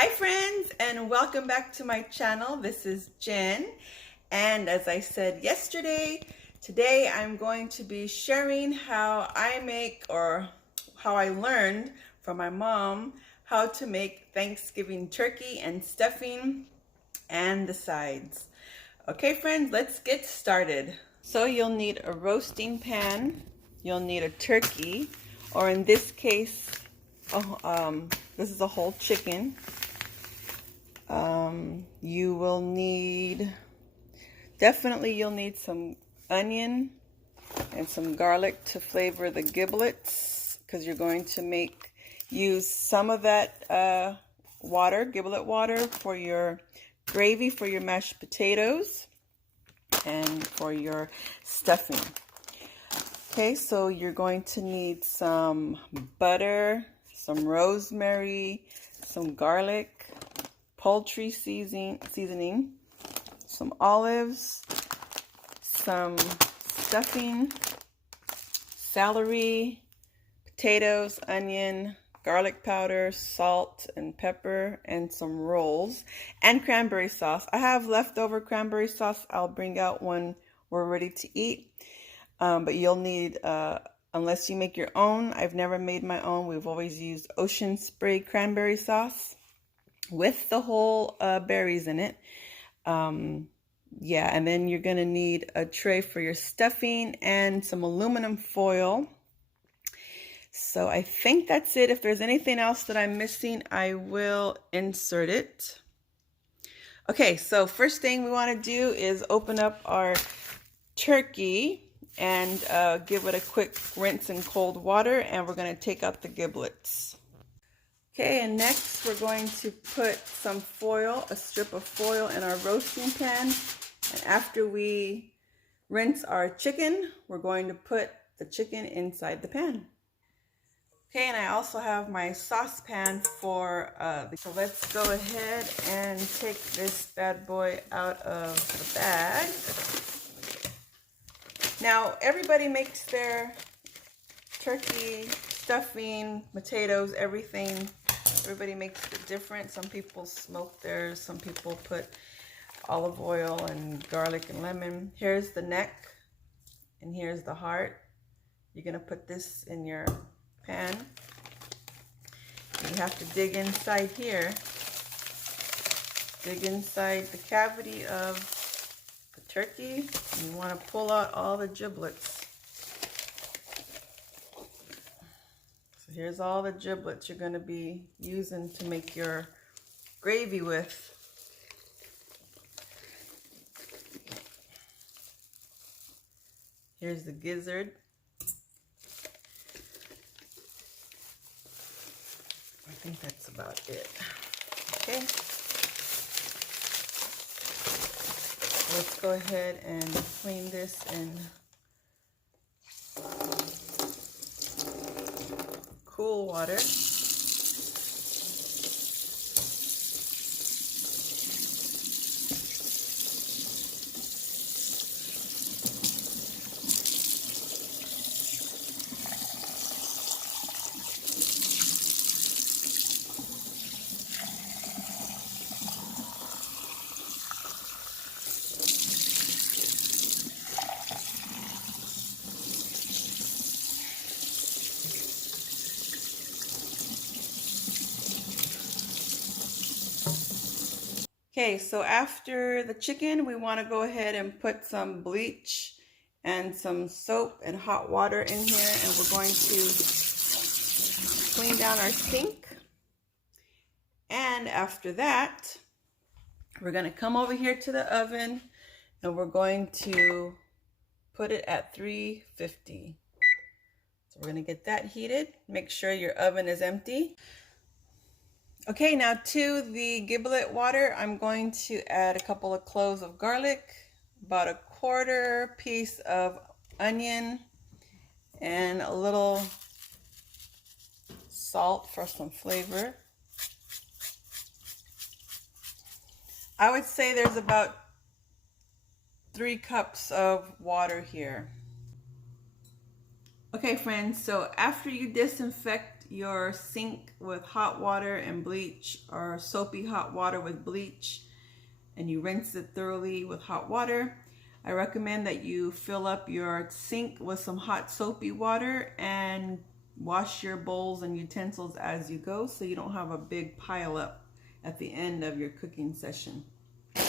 Hi friends, and welcome back to my channel. This is Jen, and as I said yesterday, today I'm going to be sharing how I make, or how I learned from my mom, how to make Thanksgiving turkey and stuffing and the sides. Okay friends, let's get started. So you'll need a roasting pan, you'll need a turkey, or in this case, this is a whole chicken. You will need, you'll need some onion and some garlic to flavor the giblets, because you're going to use some of that giblet water for your gravy for your mashed potatoes and for your stuffing. Okay, so you're going to need some butter, some rosemary, some garlic, poultry seasoning, some olives, some stuffing, celery, potatoes, onion, garlic powder, salt and pepper, and some rolls, and cranberry sauce. I have leftover cranberry sauce. I'll bring out when we're ready to eat. But you'll need, unless you make your own, I've never made my own. We've always used ocean spray cranberry sauce with the whole berries in it. Yeah, and then you're gonna need a tray for your stuffing and some aluminum foil. So I think that's it. If there's anything else that I'm missing, I will insert it. Okay, so first thing we want to do is open up our turkey and give it a quick rinse in cold water, and we're going to take out the giblets. Okay, and next we're going to put some foil, a strip of foil, in our roasting pan. And after we rinse our chicken, we're going to put the chicken inside the pan. Okay, and I also have my saucepan for so let's go ahead and take this bad boy out of the bag. Now, everybody makes their turkey, stuffing, potatoes, everything. Everybody makes it different. Some people smoke theirs. Some people put olive oil and garlic and lemon. Here's the neck, and here's the heart. You're going to put this in your pan. You have to dig inside here. Dig inside the cavity of the turkey. And you want to pull out all the giblets. So here's all the giblets you're going to be using to make your gravy with. Here's the gizzard. I think that's about it. Okay. Let's go ahead and clean this in cool water. Okay, so after the chicken, we want to go ahead and put some bleach and some soap and hot water in here, and we're going to clean down our sink. And after that, we're going to come over here to the oven, and we're going to put it at 350. So we're going to get that heated. Make sure your oven is empty. Okay, now to the giblet water, I'm going to add a couple of cloves of garlic, about a quarter piece of onion, and a little salt for some flavor. I would say there's about 3 cups of water here. Okay friends, so after you disinfect your sink with hot water and bleach, or soapy hot water with bleach, and you rinse it thoroughly with hot water. I recommend that you fill up your sink with some hot soapy water and wash your bowls and utensils as you go, so you don't have a big pile up at the end of your cooking session.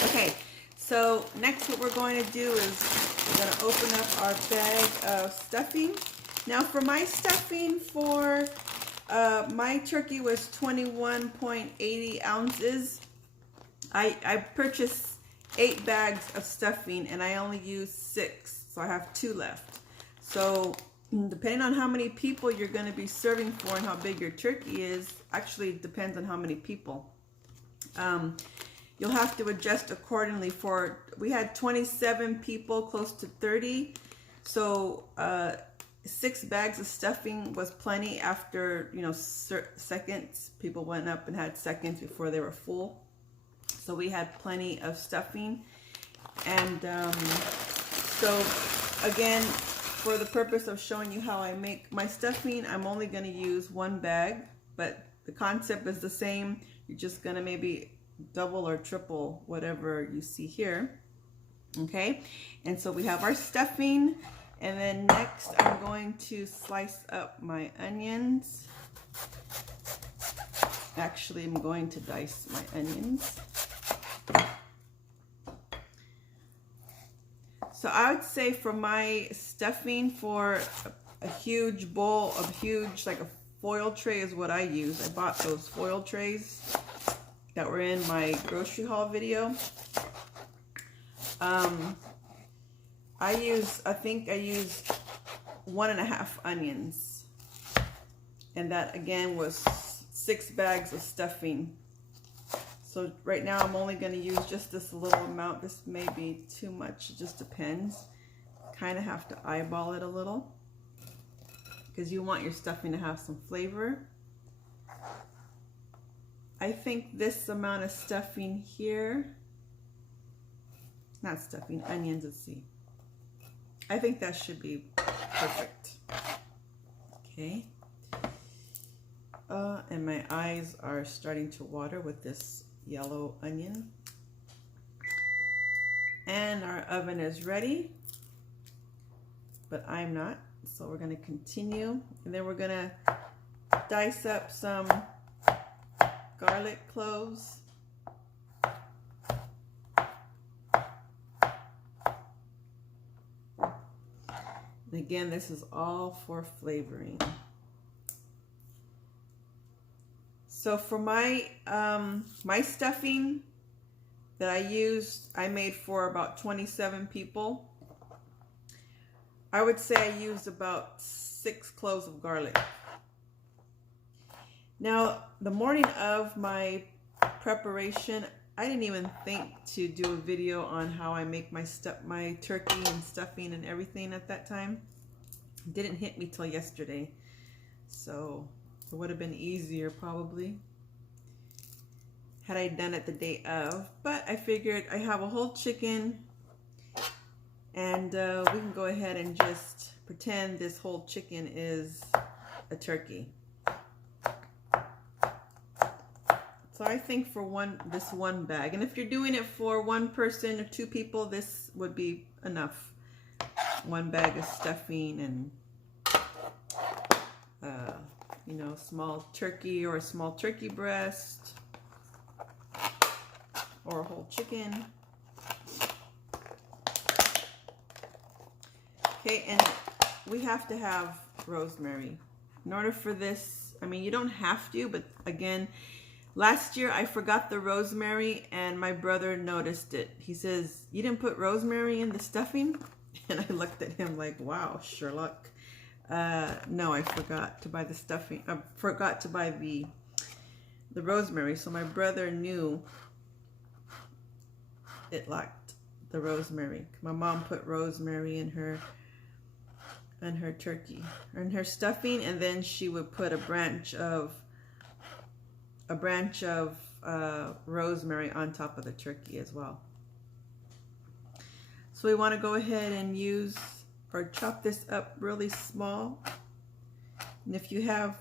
Okay, so next what we're going to do is we're going to open up our bag of stuffing. Now for my stuffing, for my turkey was 21.80 ounces. I purchased 8 bags of stuffing and I only used 6, so I have 2 left. So depending on how many people you're going to be serving for and how big your turkey is, actually depends on how many people. You'll have to adjust accordingly. We had 27 people, close to 30, so 6 bags of stuffing was plenty. After, you know, seconds, people went up and had seconds before they were full. So we had plenty of stuffing. And so again, for the purpose of showing you how I make my stuffing, I'm only going to use 1 bag, but the concept is the same. You're just going to maybe double or triple whatever you see here. Okay, and so we have our stuffing, and then next I'm going to slice up my onions. Actually, I'm going to dice my onions. So I would say for my stuffing, for a huge bowl, like a foil tray is what I use. I bought those foil trays that were in my grocery haul video. I think I used 1.5 onions, and that again was 6 bags of stuffing. So right now I'm only going to use just this little amount. This may be too much, it just depends. Kind of have to eyeball it a little because you want your stuffing to have some flavor. I think this amount of stuffing here, not stuffing, onions, let's see. I think that should be perfect. Okay. And my eyes are starting to water with this yellow onion. And our oven is ready, but I'm not. So we're going to continue. And then we're going to dice up some garlic cloves. And again, this is all for flavoring. So for my my stuffing that I made for about 27 people. I would say I used about 6 cloves of garlic. Now, the morning of my preparation, I didn't even think to do a video on how I make my turkey and stuffing and everything at that time. It didn't hit me till yesterday. So it would have been easier probably had I done it the day of. But I figured I have a whole chicken, and we can go ahead and just pretend this whole chicken is a turkey. So I think for this one bag, and if you're doing it for 1 person or 2 people, this would be enough. 1 bag of stuffing and you know, small turkey or a small turkey breast or a whole chicken. Okay, and we have to have rosemary in order for this. I mean, you don't have to, but again, last year I forgot the rosemary and my brother noticed it. He says, "You didn't put rosemary in the stuffing?" And I looked at him like, wow, Sherlock. No, I forgot to buy the stuffing. I forgot to buy the rosemary. So my brother knew it lacked the rosemary. My mom put rosemary in her turkey, or in her stuffing, and then she would put a branch of rosemary on top of the turkey as well. So we want to go ahead and use or chop this up really small. And if you have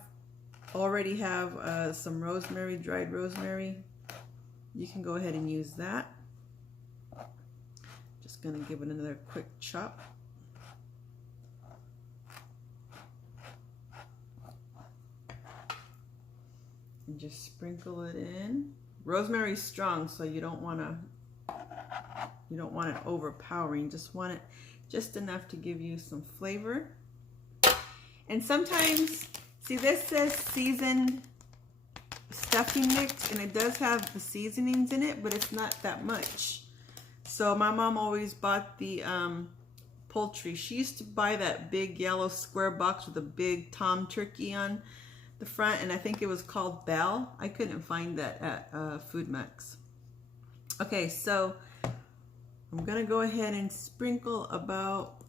already have some rosemary, dried rosemary, you can go ahead and use that. Just gonna give it another quick chop. And just sprinkle it in. Rosemary is strong, so you don't want it overpowering. You just want it just enough to give you some flavor. And sometimes, see, this says seasoned stuffing mix, and it does have the seasonings in it, but it's not that much. So my mom always bought the poultry. She used to buy that big yellow square box with a big tom turkey on the front, and I think it was called Bell. I couldn't find that at Food Max. Okay, so I'm gonna go ahead and sprinkle about,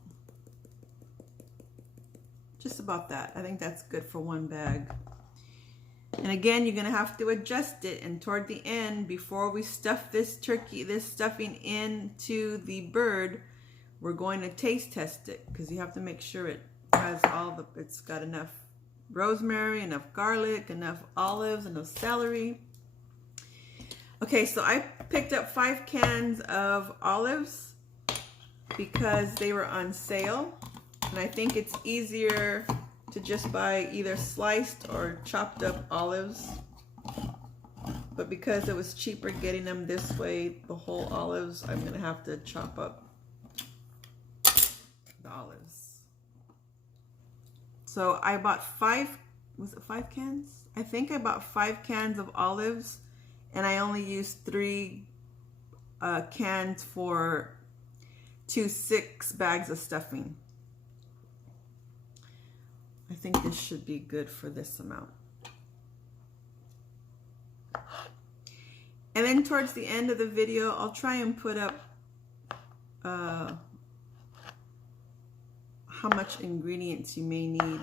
just about that. I think that's good for one bag. And again, you're gonna have to adjust it, and toward the end, before we stuff this stuffing into the bird, we're going to taste test it, because you have to make sure it has it's got enough rosemary, enough garlic, enough olives, enough celery. Okay, so I picked up 5 cans of olives because they were on sale, and I think it's easier to just buy either sliced or chopped up olives, but because it was cheaper getting them this way, the whole olives, I'm gonna have to chop up the olives. So I bought 5, was it 5 cans? I think I bought 5 cans of olives, and I only used 3 cans for 6 bags of stuffing. I think this should be good for this amount. And then towards the end of the video, I'll try and put up how much ingredients you may need.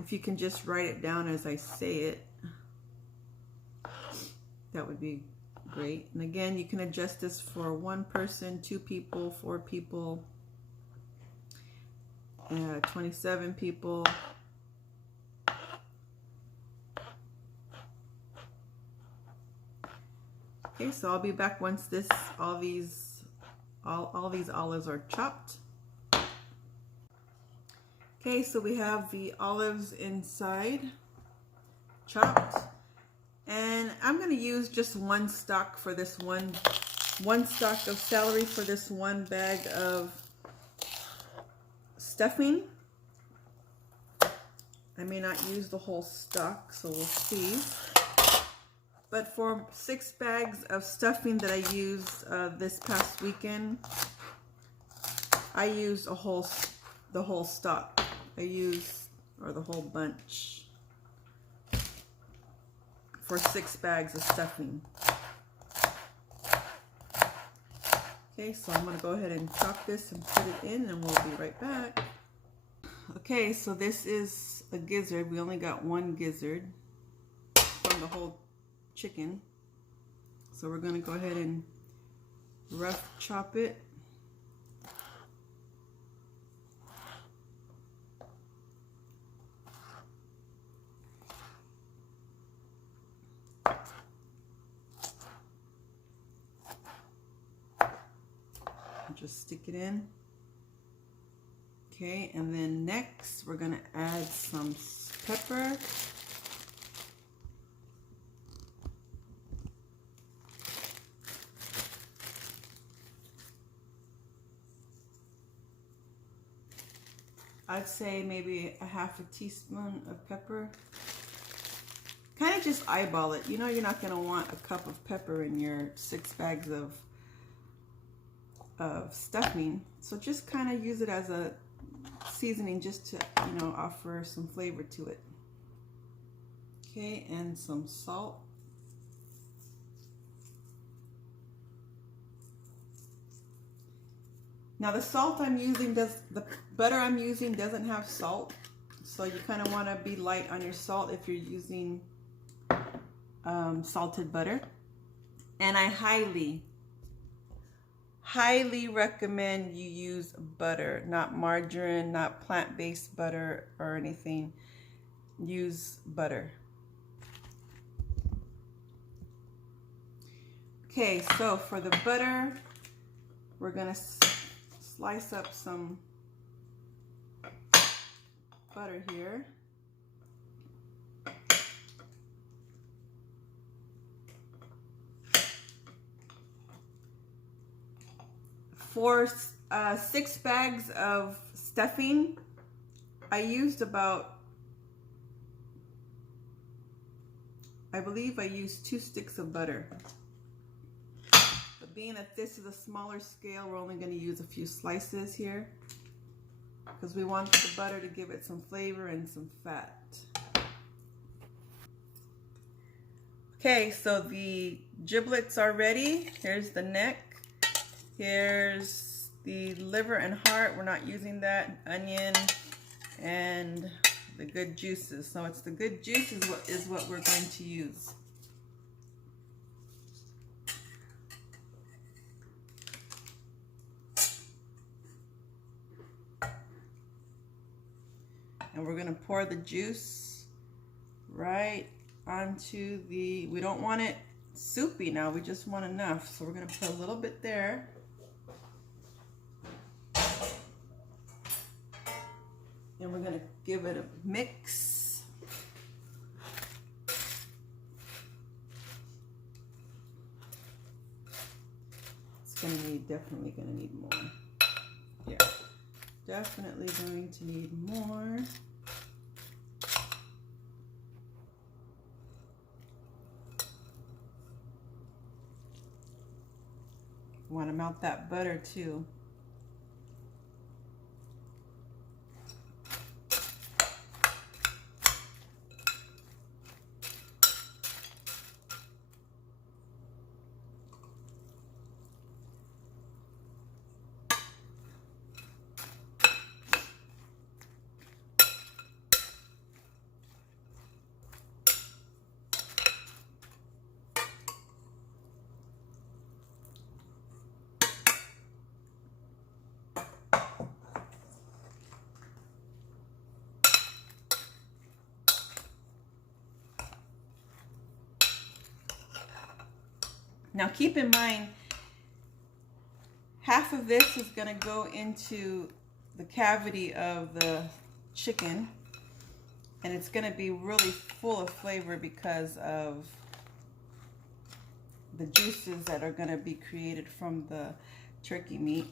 If you can just write it down as I say it, that would be great. And again, you can adjust this for 1 person, 2 people, 4 people, 27 people. Okay, so I'll be back once all these olives are chopped. Okay, so we have the olives inside chopped, and I'm going to use just 1 stalk for this one stalk of celery for this 1 bag of stuffing. I may not use the whole stalk, so we'll see. But for 6 bags of stuffing that I used this past weekend, I used the whole stalk. Or the whole bunch for 6 bags of stuffing. Okay, so I'm gonna go ahead and chop this and put it in, and we'll be right back. Okay, so this is a gizzard. We only got 1 gizzard from the whole chicken. So we're gonna go ahead and rough chop it. Just stick it in. Okay, and then next we're gonna add some pepper. I'd say maybe a half a teaspoon of pepper. Kind of just eyeball it. You know you're not gonna want a cup of pepper in your 6 bags of stuffing, so just kind of use it as a seasoning, just to, you know, offer some flavor to it. Okay, and some salt. Now the salt I'm using the butter I'm using doesn't have salt, so you kind of want to be light on your salt if you're using salted butter. And I highly recommend you use butter, not margarine, not plant-based butter or anything. use butter. Okay, so for the butter, we're gonna slice up some butter here. For 6 bags of stuffing, I used about, I believe I used 2 sticks of butter. But being that this is a smaller scale, we're only going to use a few slices here because we want the butter to give it some flavor and some fat. Okay, so the giblets are ready. Here's the neck. Here's the liver and heart. We're not using that. Onion and the good juices. So it's the good juices is what we're going to use. And we're going to pour the juice right onto the, we don't want it soupy now, we just want enough. So we're going to put a little bit there. And we're going to give it a mix. It's going to need, definitely going to need more. Yeah, definitely going to need more. Want to melt that butter too. Now keep in mind, half of this is going to go into the cavity of the chicken, and it's going to be really full of flavor because of the juices that are going to be created from the turkey meat.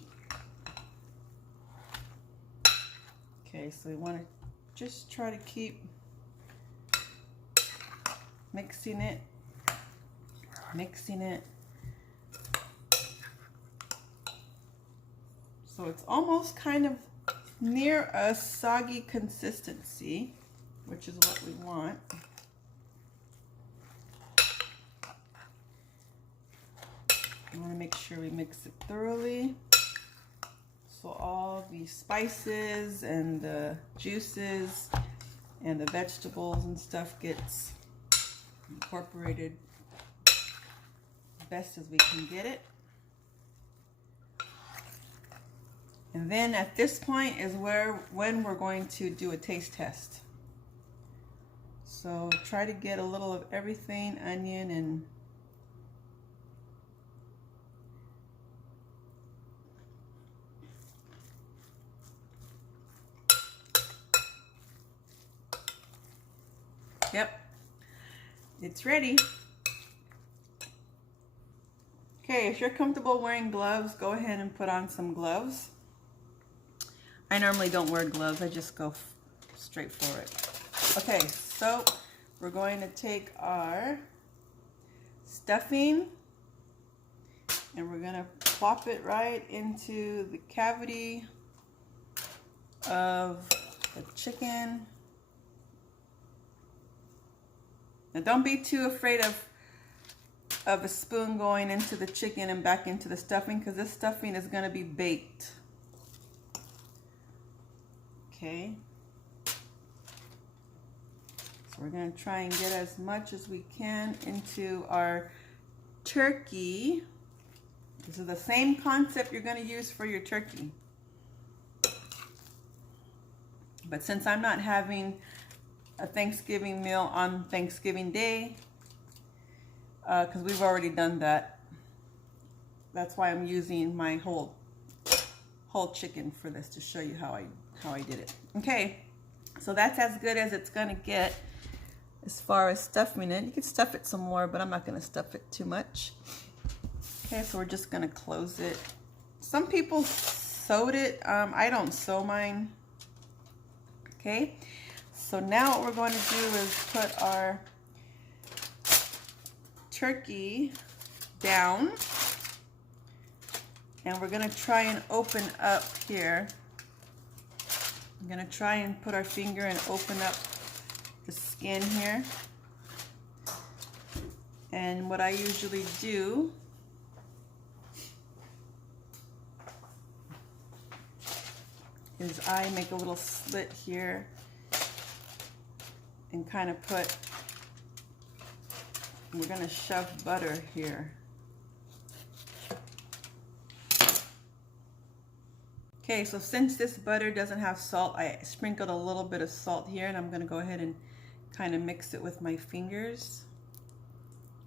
Okay, so we want to just try to keep mixing it. So it's almost kind of near a soggy consistency, which is what we want. We want to make sure we mix it thoroughly so all the spices and the juices and the vegetables and stuff gets incorporated best as we can get it. And then at this point is when we're going to do a taste test. So try to get a little of everything, onion and yep, it's ready. Okay, if you're comfortable wearing gloves, go ahead and put on some gloves. I normally don't wear gloves, I just go straight for it. Okay, so we're going to take our stuffing and we're going to plop it right into the cavity of the chicken. Now don't be too afraid of a spoon going into the chicken and back into the stuffing, because this stuffing is going to be baked. Okay, so we're going to try and get as much as we can into our turkey. This is the same concept you're going to use for your turkey. But since I'm not having a Thanksgiving meal on Thanksgiving Day, because we've already done that. That's why I'm using my whole chicken for this, to show you how I did it. Okay, so that's as good as it's gonna get as far as stuffing it. You can stuff it some more, but I'm not gonna stuff it too much. Okay, so we're just gonna close it. Some people sewed it. I don't sew mine. Okay, so now what we're going to do is put our turkey down, and we're going to try and open up here. I'm going to try and put our finger and open up the skin here. And what I usually do is I make a little slit here and kind of we're going to shove butter here. Okay, so since this butter doesn't have salt, I sprinkled a little bit of salt here, and I'm going to go ahead and kind of mix it with my fingers.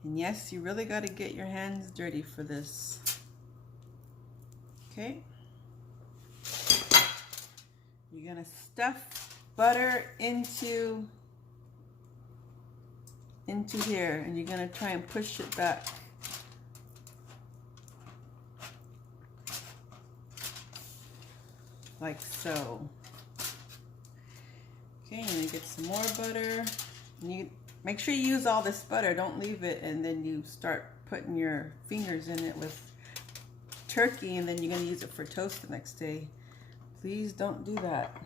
And yes, you really got to get your hands dirty for this. Okay. You're gonna stuff butter into here, and you're gonna try and push it back. Like so. Okay, and you get some more butter. And you make sure you use all this butter. Don't leave it and then you start putting your fingers in it with turkey, and then you're gonna use it for toast the next day. Please don't do that.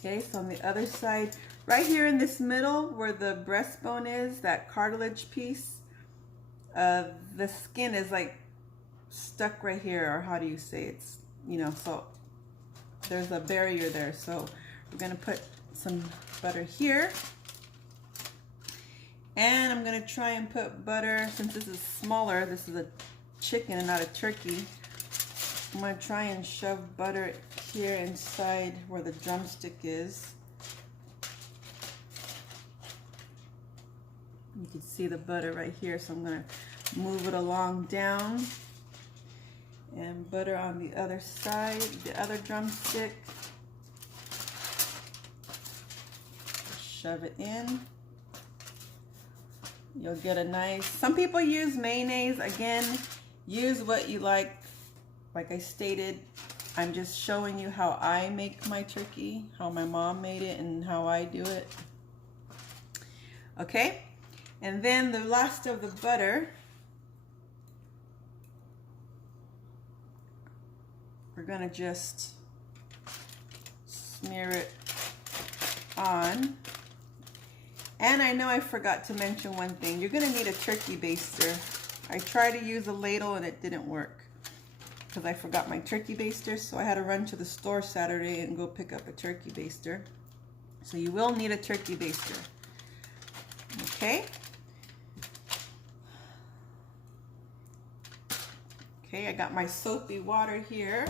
Okay, so on the other side, right here in this middle where the breastbone is, that cartilage piece, the skin is like stuck right here, or how do you say, it's, you know, so there's a barrier there. So we're gonna put some butter here. And I'm gonna try and put butter, since this is smaller, this is a chicken and not a turkey, I'm going to try and shove butter here inside where the drumstick is. You can see the butter right here, so I'm going to move it along down. And butter on the other side, the other drumstick. Shove it in. You'll get a nice, some people use mayonnaise. Again, use what you like. Like I stated, I'm just showing you how I make my turkey, how my mom made it, and how I do it. Okay, and then the last of the butter, we're gonna just smear it on. And I know I forgot to mention one thing. You're gonna need a turkey baster. I tried to use a ladle and it didn't work, because I forgot my turkey baster, so I had to run to the store Saturday and go pick up a turkey baster. So you will need a turkey baster. Okay. Okay, I got my soapy water here.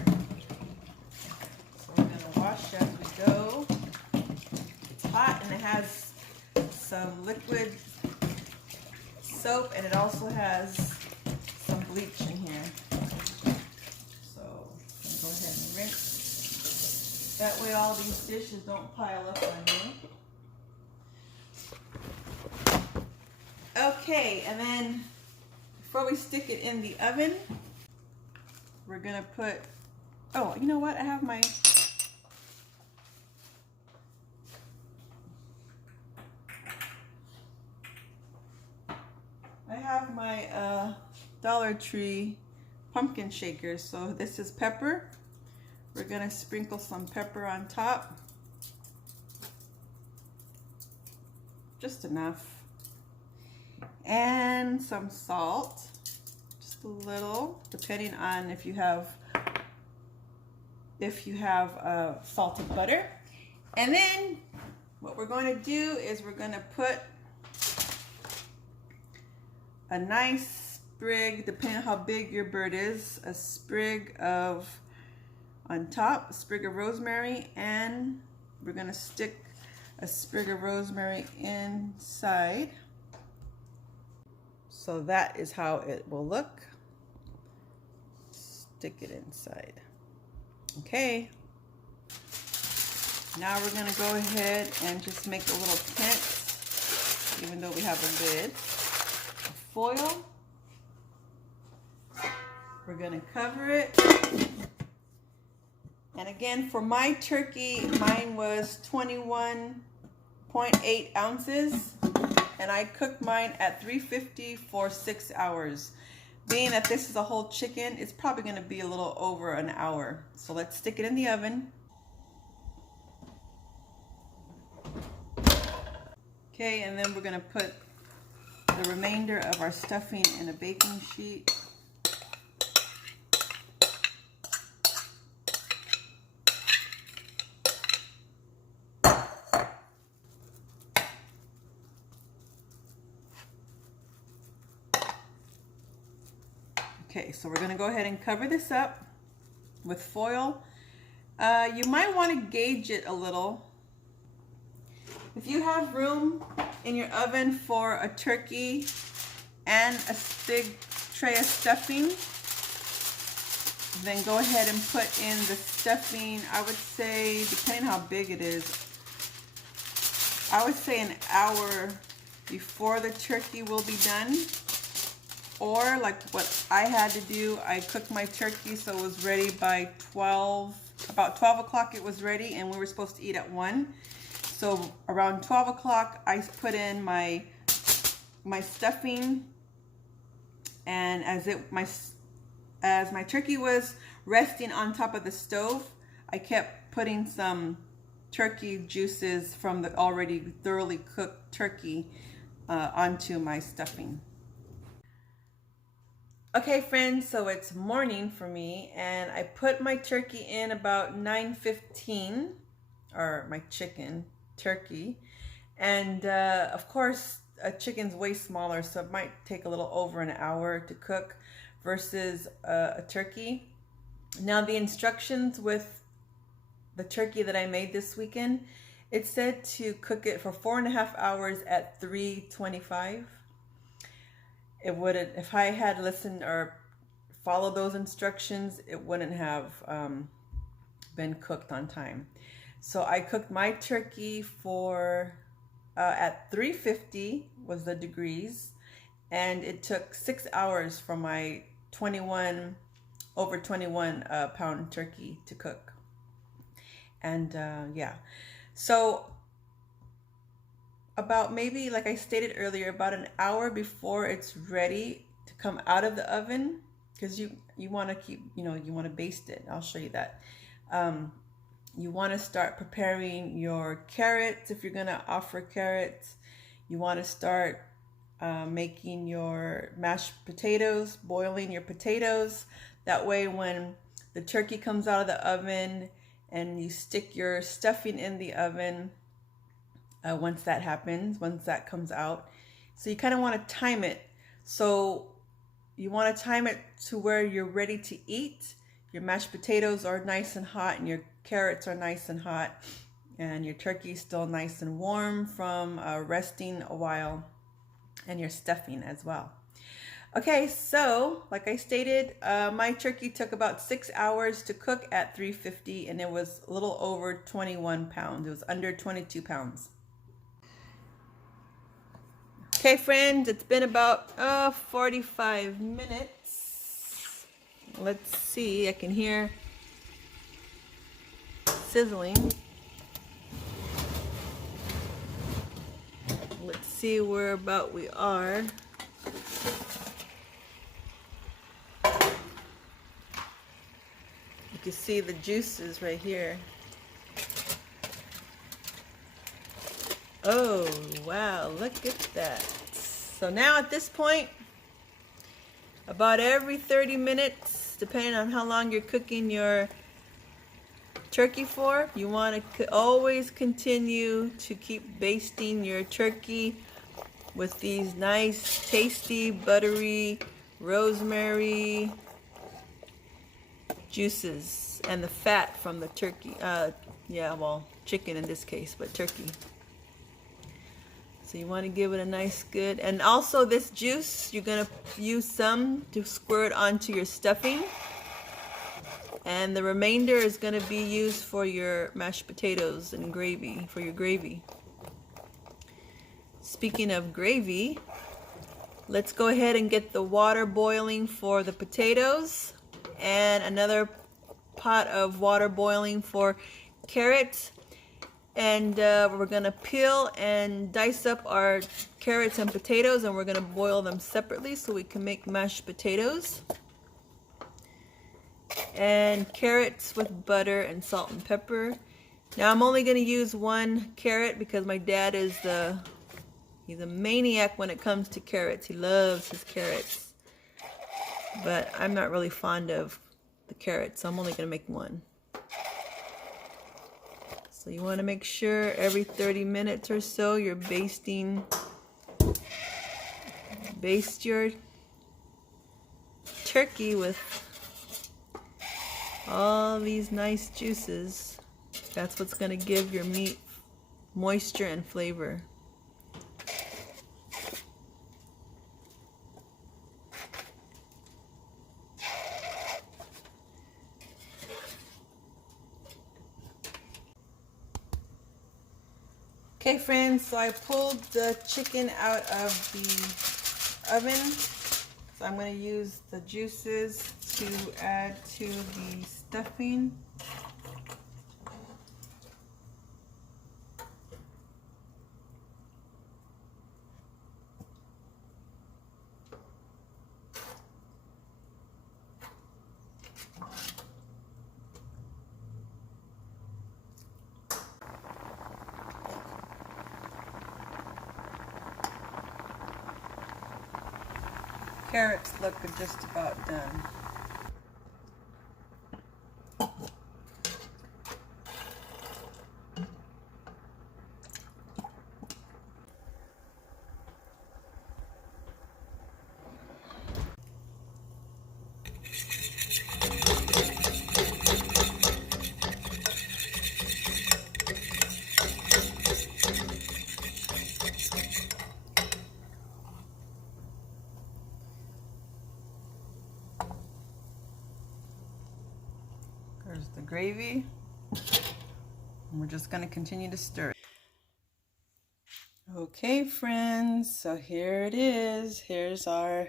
So I'm gonna wash as we go. It's hot and it has some liquid soap, and it also has some bleach in here. Go ahead and rinse. That way all these dishes don't pile up on you. Okay, and then before we stick it in the oven, we're gonna put, oh, you know what? I have my Dollar Tree pumpkin shakers. So this is pepper. We're gonna sprinkle some pepper on top. Just enough. And some salt. Just a little, depending on if you have salted butter. And then what we're going to do is we're going to put a nice sprig, depending on how big your bird is, a sprig on top, a sprig of rosemary, and we're going to stick a sprig of rosemary inside. So that is how it will look. Stick it inside. Okay. Now we're going to go ahead and just make a little tent, even though we have a lid. A foil. We're going to cover it. And again, for my turkey, mine was 21.8 ounces. And I cooked mine at 350 for 6 hours. Being that this is a whole chicken, it's probably going to be a little over an hour. So let's stick it in the oven. Okay, and then we're going to put the remainder of our stuffing in a baking sheet. Okay, so we're going to go ahead and cover this up with foil. You might want to gauge it a little. If you have room in your oven for a turkey and a big tray of stuffing, then go ahead and put in the stuffing. I would say, depending how big it is, I would say an hour before the turkey will be done. Or like what I had to do, I cooked my turkey so it was ready by 12, about 12 o'clock it was ready, and we were supposed to eat at 1. So around 12 o'clock, I put in my stuffing, and as my turkey was resting on top of the stove, I kept putting some turkey juices from the already thoroughly cooked turkey onto my stuffing. Okay friends, so it's morning for me, and I put my turkey in about 9:15, or my turkey, and of course a chicken's way smaller, so it might take a little over an hour to cook versus a turkey. Now the instructions with the turkey that I made this weekend, it said to cook it for 4.5 hours at 325. It wouldn't, if I had listened or followed those instructions, it wouldn't have been cooked on time. So I cooked my turkey for at 350 was the degrees, and it took 6 hours for my over 21 pound turkey to cook. And yeah, so about maybe, like I stated earlier, about an hour before it's ready to come out of the oven, because you want to keep, you want to baste it. I'll show you that. You want to start preparing your carrots if you're going to offer carrots. You want to start making your mashed potatoes, boiling your potatoes. That way when the turkey comes out of the oven and you stick your stuffing in the oven, once that happens, once that comes out. So you kind of want to time it. So you want to time it to where you're ready to eat. Your mashed potatoes are nice and hot, and your carrots are nice and hot, and your turkey's still nice and warm from resting a while, and your stuffing as well. Okay, so like I stated, my turkey took about 6 hours to cook at 350, and it was a little over 21 pounds. It was under 22 pounds. Okay friends, it's been about 45 minutes. Let's see, I can hear sizzling. Let's see where about we are. You can see the juices right here. Oh, wow, look at that. So now at this point, about every 30 minutes, depending on how long you're cooking your turkey for, you want to always continue to keep basting your turkey with these nice, tasty, buttery, rosemary juices and the fat from the turkey. Yeah, well, chicken in this case, but turkey. So you want to give it a nice good, and also this juice, you're going to use some to squirt onto your stuffing. And the remainder is going to be used for your mashed potatoes and gravy, for your gravy. Speaking of gravy, let's go ahead and get the water boiling for the potatoes and another pot of water boiling for carrots. And we're going to peel and dice up our carrots and potatoes, and we're going to boil them separately so we can make mashed potatoes. And carrots with butter and salt and pepper. Now I'm only going to use one carrot because my dad is he's a maniac when it comes to carrots. He loves his carrots. But I'm not really fond of the carrots, so I'm only going to make one. So you want to make sure every 30 minutes or so you're baste your turkey with all these nice juices. That's what's going to give your meat moisture and flavor. Okay friends, so I pulled the chicken out of the oven. So I'm going to use the juices to add to the stuffing. Carrots look just about done. There's the gravy. And we're just going to continue to stir it. Okay, friends, so here it is. Here's our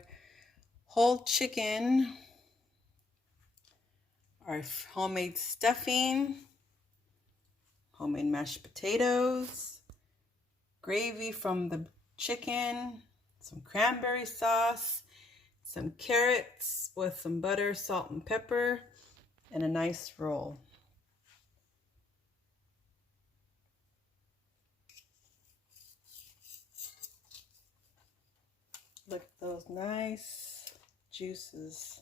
whole chicken, our homemade stuffing, homemade mashed potatoes, gravy from the chicken, some cranberry sauce, some carrots with some butter, salt, and pepper, and a nice roll. Look at those nice juices.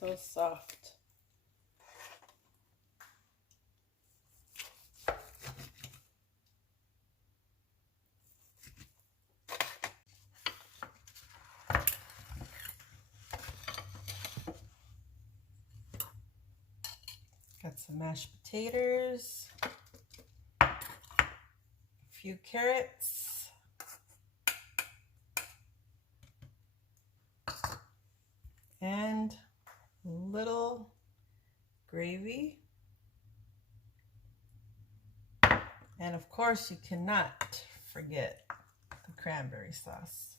So soft. Got some mashed potatoes, a few carrots, and a little gravy. And of course, you cannot forget the cranberry sauce.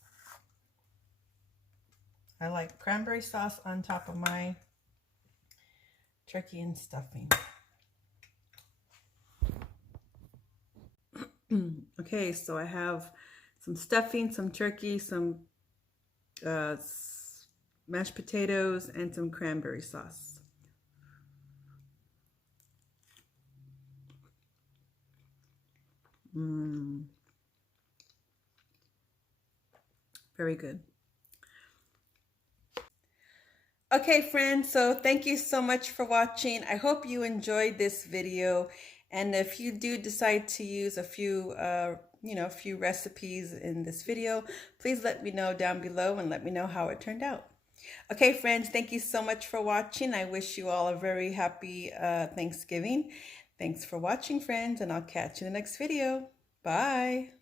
I like cranberry sauce on top of my turkey and stuffing. Okay, so I have some stuffing, some turkey, some mashed potatoes, and some cranberry sauce. Very good. Okay, friends, so thank you so much for watching. I hope you enjoyed this video. And if you do decide to use a few a few recipes in this video, please let me know down below and let me know how it turned out. Okay, friends, thank you so much for watching. I wish you all a very happy Thanksgiving. Thanks for watching, friends, and I'll catch you in the next video. Bye.